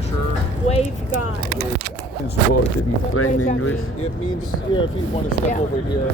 manufacturer. Waveguide. It's both in plain English. It means, here, if you want to step over here.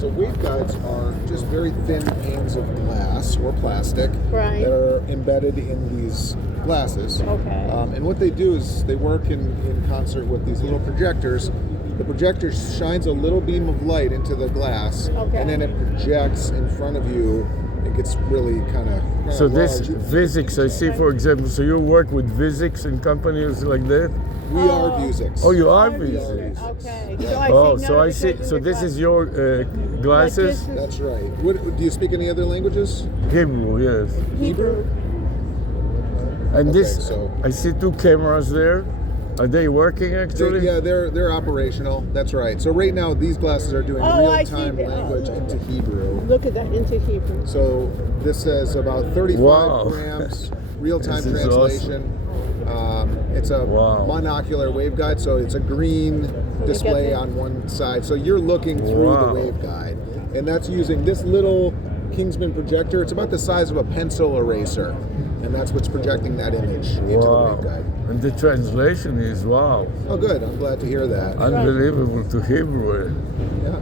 So waveguides are just very thin panes of glass or plastic Right. that are embedded in these glasses. Okay. And what they do is they work in concert with these little projectors. The projector shines a little beam of light into the glass, Okay. and then it projects in front of you. It gets really kind of So this large. physics, I see, for example, so you work with physics in companies like that? We are Vuzix. Oh, you are Oh, physics. Okay. Oh, see so none I of see. it goes So in this the is your glasses? Like That's right. Do you speak any other languages? Hebrew, yes. Hebrew. And Okay, this, so- I see two cameras there. Are they working actually? Yeah, they're operational. That's right. So right now these glasses are doing Oh, I see real-time that. language into Hebrew. Look at that, into Hebrew. So this says about 35 Wow. grams real-time This is translation. It's a Wow. monocular waveguide, so it's a green display on one side. So you're looking through Wow. the waveguide, and that's using this little Kingsman projector. It's about the size of a pencil eraser, and that's what's projecting that image into Wow. the waveguide. And the translation is wow. Oh, good. I'm glad to hear that. Unbelievable to Hebrew. Yeah.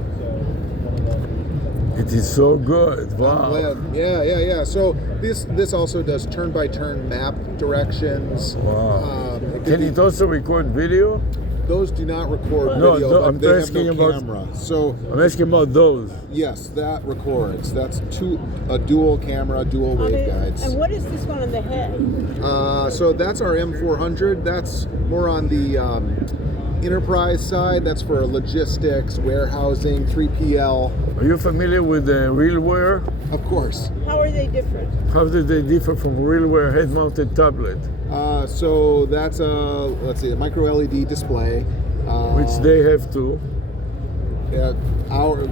It is so good. I'm Wow. glad. Yeah. So this also does turn-by-turn map directions. Wow. It could Can be- it also record video? Those do not record No, video, no, but I'm they have asking no about- camera. So I'm asking about those. yes, that records. That's a dual camera, dual And waveguides. what is this one on the head? So that's our M400. That's more on the enterprise side. That's for logistics, warehousing, 3PL. Are you familiar with the RealWare? Of course. How are they different? How do they differ from RealWare head-mounted tablet, So that's a micro LED display. which they have too? Hour,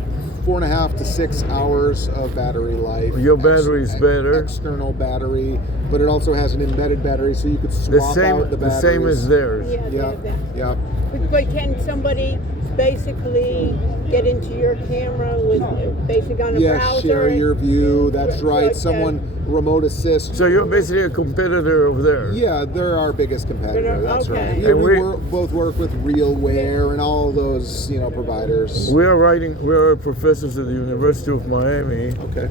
4.5 to 6 hours of battery life. Your battery is better. External battery, but it also has an embedded battery, so you could swap out the The batteries. same as theirs. Yeah, they Yeah, have that. yeah. But can somebody basically get into your camera with basic on a Yeah, browser? share your view. That's right. Like, Someone remote assist. So you're basically a competitor of theirs. Yeah, they're our biggest competitor. They're- That's okay. right. Yeah, And we we- both work with RealWare and all those, providers. We are professors at the University of Miami, Okay.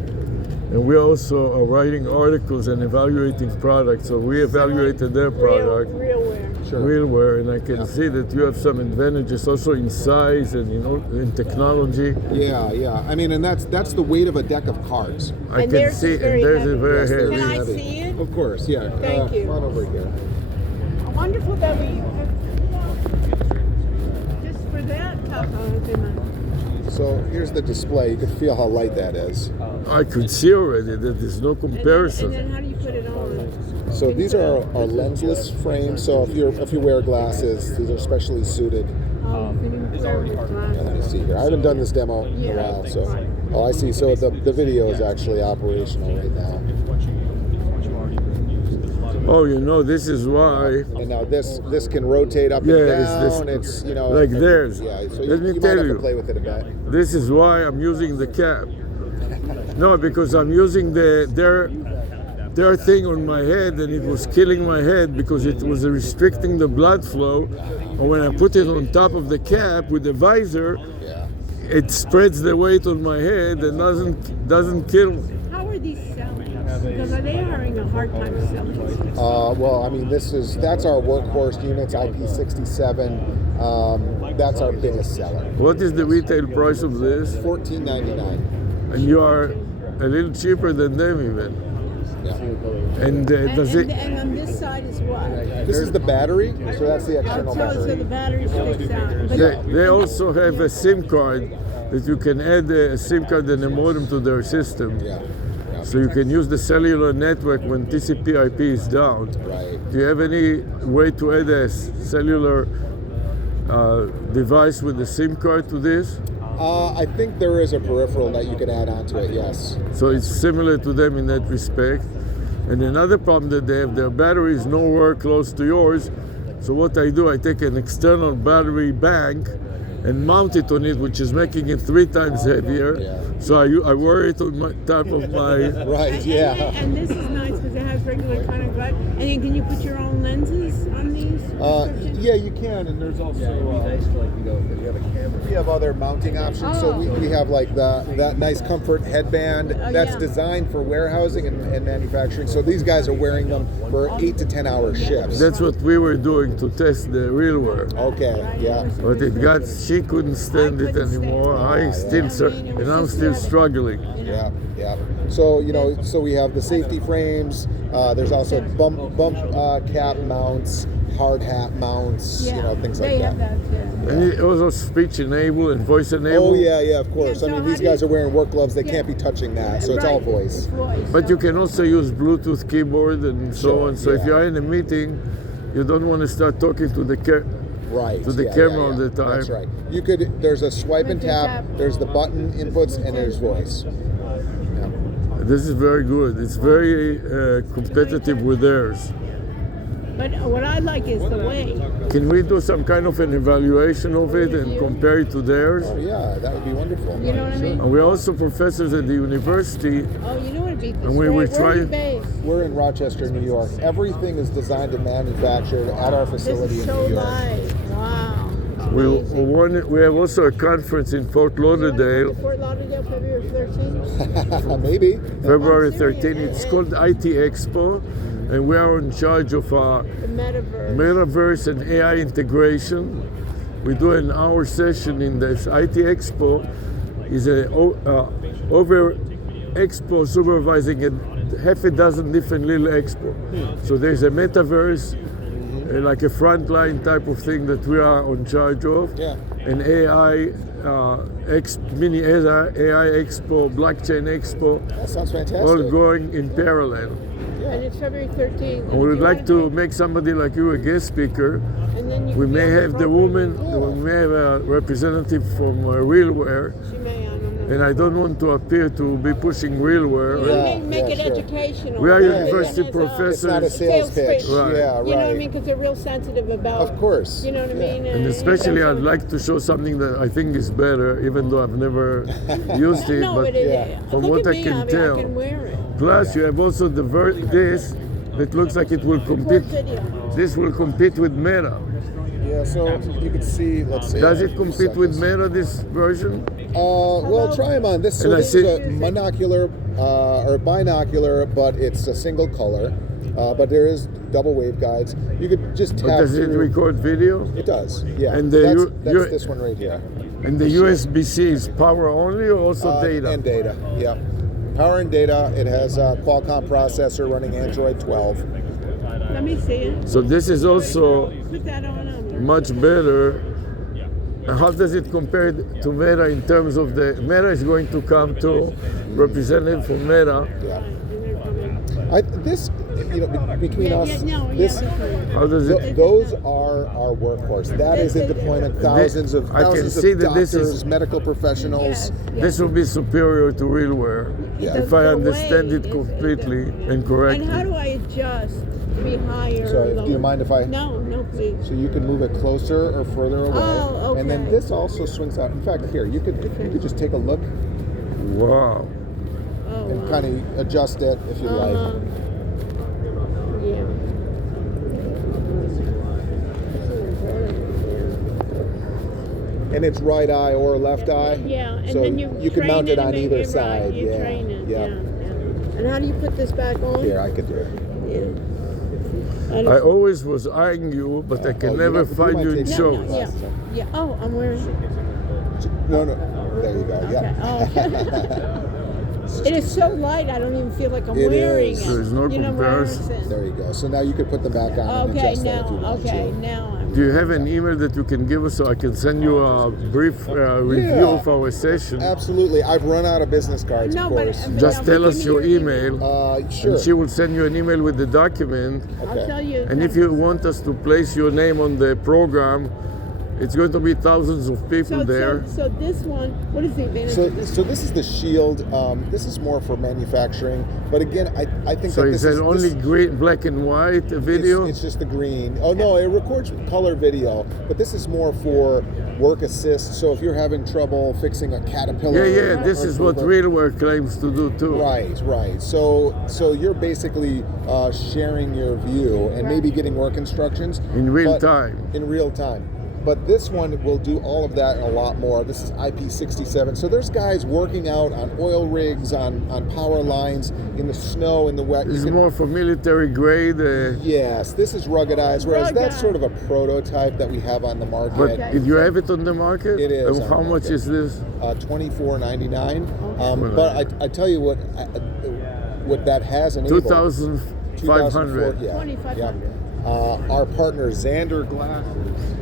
and we also are writing articles and evaluating products. So we evaluated their product, Realware. Sure. RealWare, and I can Yeah. see that you have some advantages also in size and in technology. Yeah. I mean, and that's the weight of a deck of cards. I And can theirs is see, very and theirs heavy. is very Yes, they're heavy. Can I heavy. see it? Of course, yeah. Thank you. Come on over here. Wonderful that we just for that. So here's the display. You can feel how light that is. I could see already that there's no And comparison. then how do you put it on? So these are our lensless frames. So if you wear glasses, these are specially suited. Let me see here. I haven't done this demo in a while, so. Oh, I see. So the video is actually operational right now. Oh, this is why. And now this can rotate up Yeah, and it's down. this- It's like theirs. Yeah. So Let me you might tell have you. to play with it a bit. This is why I'm using the cap. No, because I'm using their thing on my head, and it was killing my head because it was restricting the blood flow. And when I put it on top of the cap with the visor, Yeah. it spreads the weight on my head and doesn't kill me. How are these selling? Because they are having a hard time selling. Well, I mean, that's our workhorse units, IP67. That's our biggest seller. What is the retail price of this? $14.99. And you are a little cheaper than them even. Yeah. And does it? And on this side is what? This is the battery, so that's the external So battery. the battery sticks out. But They also have a SIM card that you can add a SIM card and a modem to their system. Yeah. So you can use the cellular network when TCP/IP is down. Right. Do you have any way to add a cellular device with a SIM card to this? I think there is a peripheral that you can add onto it, yes. So it's similar to them in that respect. And another problem that they have, their battery is nowhere close to yours. So what I do, I take an external battery bank and mount it on it, which is making it 3 times heavier. Yeah. So I wear it on my top of my. Right, yeah. And this is nice because it has regular kind of glass. And then can you put your own lenses? Yeah, you can, and there's also It'd be nice to, like, you know, if you have a camera. we have other mounting options. So we have like that nice comfort headband that's yeah. designed for warehousing and manufacturing. So these guys are wearing them for 8 to 10 hour shifts. That's what we were doing to test the realware. Okay, yeah. But it got, she couldn't stand it anymore. I still, and I'm still struggling. Yeah, yeah. So so we have the safety frames. There's also bump cap mounts, hard hat mounts, things like they that. have that too. And it also speech enabled and voice enabled. Oh yeah, of course. Yeah, I so mean, how these do you- guys are wearing work gloves. They Yeah. can't be touching that, so it's all Right, voice. it's voice. But you can also use Bluetooth keyboard and so Sure, on. So if yeah. you're in a meeting, you don't want to start talking to the Right. to the camera all the time. That's right. You could. There's a swipe and tap. There's the button inputs, and there's voice. Yeah. This is very good. It's very competitive with theirs. But what I like is the way. Can we do some kind of an evaluation of it and compare it to theirs? Oh yeah, that would be wonderful. You know what I mean? And we're also professors at the university. Oh, you know what it'd be? And we were Where are you trying- based? We're in Rochester, New York. Everything is designed and manufactured at our This facility is in so New York. live. Wow. It's We, amazing. we have also a conference in Fort You wanna come Lauderdale, to Fort Lauderdale, February 13th? Maybe. February I'm serious. 13. It's called IT Expo, and we are in charge of The metaverse. metaverse and AI integration. We do an hour session in this IT Expo. Is a over expo supervising half a dozen different little expo. So there's a metaverse, like a frontline type of thing that we are in charge of. Yeah. An AI, mini AI Expo, blockchain Expo, That sounds fantastic. all going in parallel. And it's February 13th. And we would like to make somebody like you a guest speaker. And then you We can be may on have the program. woman, we may have a representative from Realware, She may, I don't know. and I don't want to appear to be pushing Realware. Yeah. Make it sure. We educational. are rather than university as a- professors. It's not a sales pitch. Right. Yeah, right. You know what I mean? Because they're real sensitive about. Of course. You know what I mean? And especially in I'd terms of- like to show something that I think is better, even though I've never used it. No, But but it, yeah. from look what at I me, can I tell, can wear it. plus you have also the this that looks like it will compete. Video. This will compete with Meta. Yeah, so you can see, let's see. Does it compete with Meta, this version? Well, try them on. This, so And I this is see- a monocular or binocular, but it's a single color. But there is double waveguides. You could just But tap does it through. record video? It does, yeah. And that's this one right here. And the USB-C is power only or also data? And data, yeah. Power and data. It has a Qualcomm processor running Android 12. Let me see it. So this is also Put that on. much better. And how does it compare to Meta in terms of the Meta is going to come to representative from Meta? Yeah. This, between us, this. How does it? Those are our workhorse. That is in deployment. Thousands of I can see of that this doctors, is- medical professionals. This will be superior to Realware, Yeah. if I The understand way it is- completely and And how correctly. do I adjust to be higher? So, or do lower? you mind if I? No, please. So you can move it closer or further away. Oh, And then okay. this also swings out. In fact, here you could just take a look Wow. Oh, and wow. kind of adjust it if you like. Yeah. And it's right eye or left eye. Yeah, and so then you can train mount it on and either make it right. side. You Yeah. train it. Yeah. And how do you put this back on? Here, I could do it. Yeah. I always was eyeing you, but I can Oh, never you find might you in take shows. some Yeah. Yeah. Oh, I'm wearing. No. There you go. Okay. Yeah. Oh, it is so light. I don't even feel like I'm It wearing is. it. There's no You know where comparison. There you go. So now you can put them back on and Okay, adjust that if you now. want Okay, to. now I'm. Do you have an email that you can give us so I can send you a brief review Yeah. of our session? Absolutely. I've run out of business cards, No, of but course. Just tell us your email, Sure. and she will send you an email with the document. I'll tell you. And if you want us to place your name on the program, It's going to be thousands of people there. So this one, what is the advantage So, of this? so this is the Shield. This is more for manufacturing, but again, I think So that is this that is only this, green, black and white video? It's just the green. Oh no, it records color video, but this is more for work assist. So if you're having trouble fixing a caterpillar, Yeah, this or is what Google- RealWare claims to do too. Right. So you're basically sharing your view and maybe getting work instructions In real but- time. In real time. But this one will do all of that and a lot more. This is IP67. So there's guys working out on oil rigs, on power lines, in the snow, in the wet. This You is can- more for military grade, Yes, this is ruggedized, whereas that's sort of a prototype that we have on the market. but if you have it on the market? It is And on how the much market. is this? $24.99. But I tell you what that has enabled. 2,500. Yeah. 2,500. Our partner Xander Glasses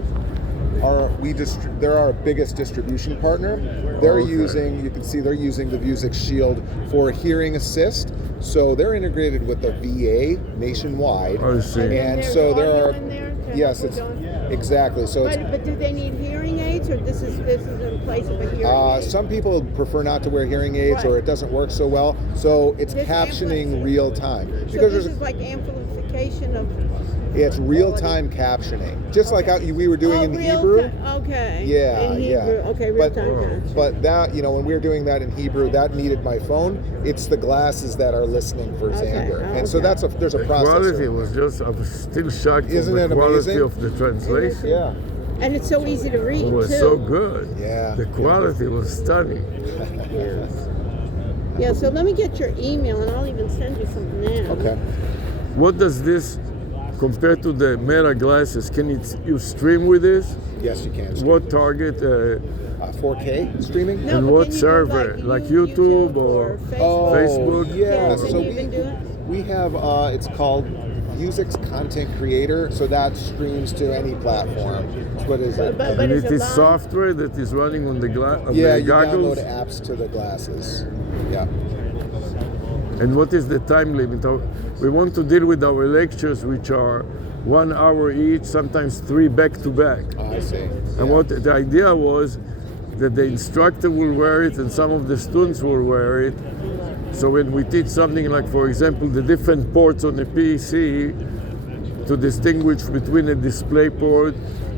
they're our biggest distribution partner. They're Okay. using, you can see they're using the Vuzix Shield for hearing assist. So they're integrated with the VA nationwide. I see. And there's so there audio are in there to yes, help it's you going? exactly. So it's But do they need hearing aids, or this is in place of a hearing aid? some people prefer not to wear hearing aids, or Right. it doesn't work so well. So it's This captioning amplifies- real time So because this there's is like amplification of. it's real time captioning, just like we were doing in real Hebrew. Okay. Yeah, In Hebrew. yeah. Okay, real But- time caption. But that, when we were doing that in Hebrew, that needed my phone. It's the glasses that are listening for Okay, Xander, and so okay. there's a Quality processor. was just, I'm still shocked Isn't at the it quality amazing? of the translation. Yeah, And it's so easy to read It was too. so good. Yeah. The quality was stunning. Yes. Yeah. So let me get your email, and I'll even send you something now. okay. What does this compare to the Meta glasses? Can you stream with this? Yes, you can. What target? 4K streaming? No, And but what can you do, server? Like YouTube or Facebook? Facebook? Yeah. Can So you even do it? we have it's called Vuzix Content Creator, so that streams to any platform. What is it? But And is it it is live? software that is running on the Yeah, the you goggles. download apps to the glasses. Yeah. And what is the time limit? We want to deal with our lectures, which are 1 hour each, sometimes 3 back to back. Oh, I see. And what the idea was that the instructor will wear it and some of the students will wear it. So when we teach something like, for example, the different ports on a PC to distinguish between a display port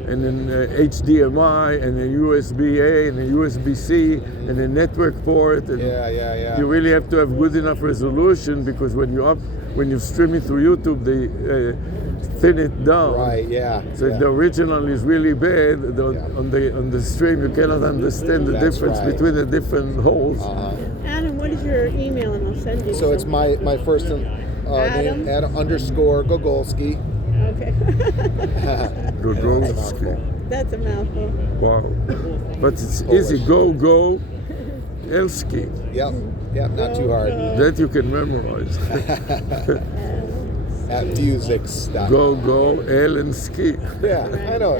and an HDMI and a USB-A and a USB-C and a network port. And Yeah. you really have to have good enough resolution because when you stream it through YouTube, they thin it down. Right. Yeah. So yeah. if the original is really bad, Yeah. on the stream you cannot understand the That's difference right. between the different holes. Adam, what is your email, and I'll send you. So it's my first name, Adam? Adam _ Gogolski. Okay. Gogolski. That's a mouthful. Wow. But it's Polish. easy. Go, Elski. Yep. Not too hard. That you can memorize. At Vuzix.com. Go, El and ski. Yeah, I know.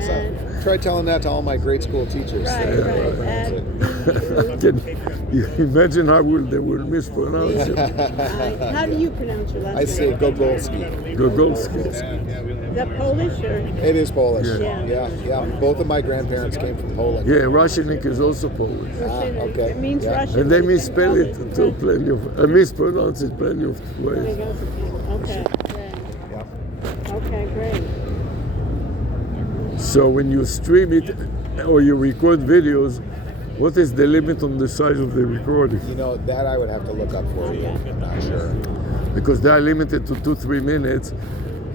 Try telling that to all my grade school teachers. Right. Can you imagine how they will mispronounce it? How do you pronounce your last name? I say Gogolski. Gogolski. Is that Polish or? It is Polish. Yeah. Yeah. Both of my grandparents came from Poland. Yeah, Russianik is also Polish. okay. It means Yeah. Russian. And they but it's misspell it Polish. too, plenty of, mispronounce it plenty of ways. Okay. Yeah. Okay, great. So when you stream it or you record videos, what is the limit on the size of the recording? That I would have to look up for you. I'm not sure. Because they are limited to 2-3 minutes.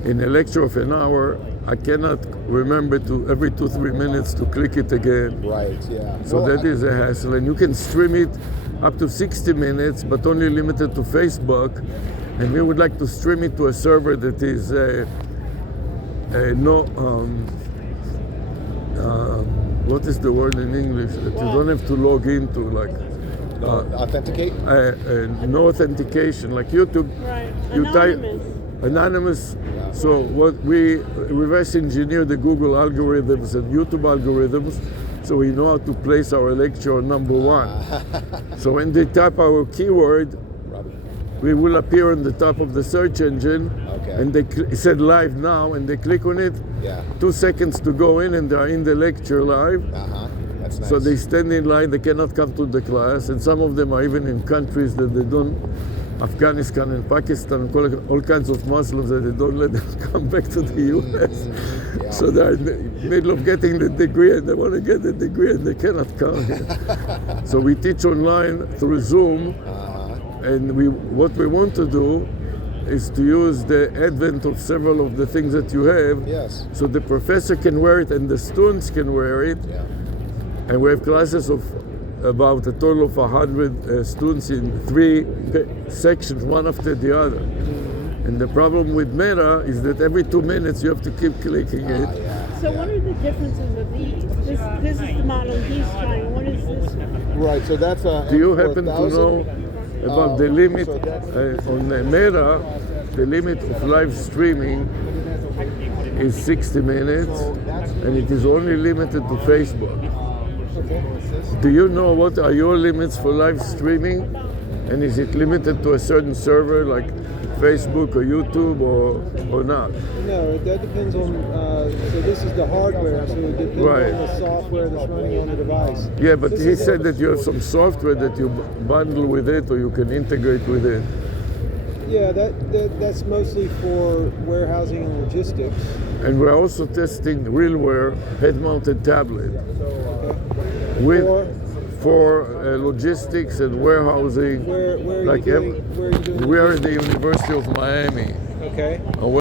In a lecture of an hour, I cannot remember to every 2-3 minutes to click it again. Right. Yeah. So that is a hassle. And you can stream it up to 60 minutes, but only limited to Facebook. And we would like to stream it to a server that is what is the word in English? That you don't have to log into, like Authenticate. no authentication, like YouTube. Right. You type Anonymous. anonymous. So what we reverse engineer the Google algorithms and YouTube algorithms, so we know how to place our lecture on number 1. So when they type our keyword, we will appear on the top of the search engine, Okay. and it said live now, and they click on it. Yeah. 2 seconds to go in, and they are in the lecture live. That's nice. So they stand in line, they cannot come to the class, and some of them are even in countries that they don't, Afghanistan and Pakistan, all kinds of Muslims that they don't let them come back to the US. Yeah. So they're in the middle of getting the degree, and they want to get the degree, and they cannot come here. So we teach online through Zoom, and what we want to do is to use the advent of several of the things that you have, Yes. so the professor can wear it and the students can wear it. Yeah. And we have classes of about a total of 100 students in 3 sections, one after the other. And the problem with Meta is that every 2 minutes you have to keep clicking it. So what are the differences of these? This is the model he's trying. What is this one? Right. So that's a. Do you happen to know about the limit so that's- on the Meta? The limit of live streaming is 60 minutes, and it is only limited to Facebook. Do you know what are your limits for live streaming? And is it limited to a certain server like Facebook or YouTube or not? No, that depends on, so this is the hardware, so it depends Right. on the software that's running on the device. Yeah, but This he is said that you have some software that you bundle with it or you can integrate with it. Yeah, that's mostly for warehousing and logistics. And we're also testing RealWare head-mounted tablet with for logistics and warehousing. Where are like you doing? Where are you doing? we are at the University of Miami. Okay.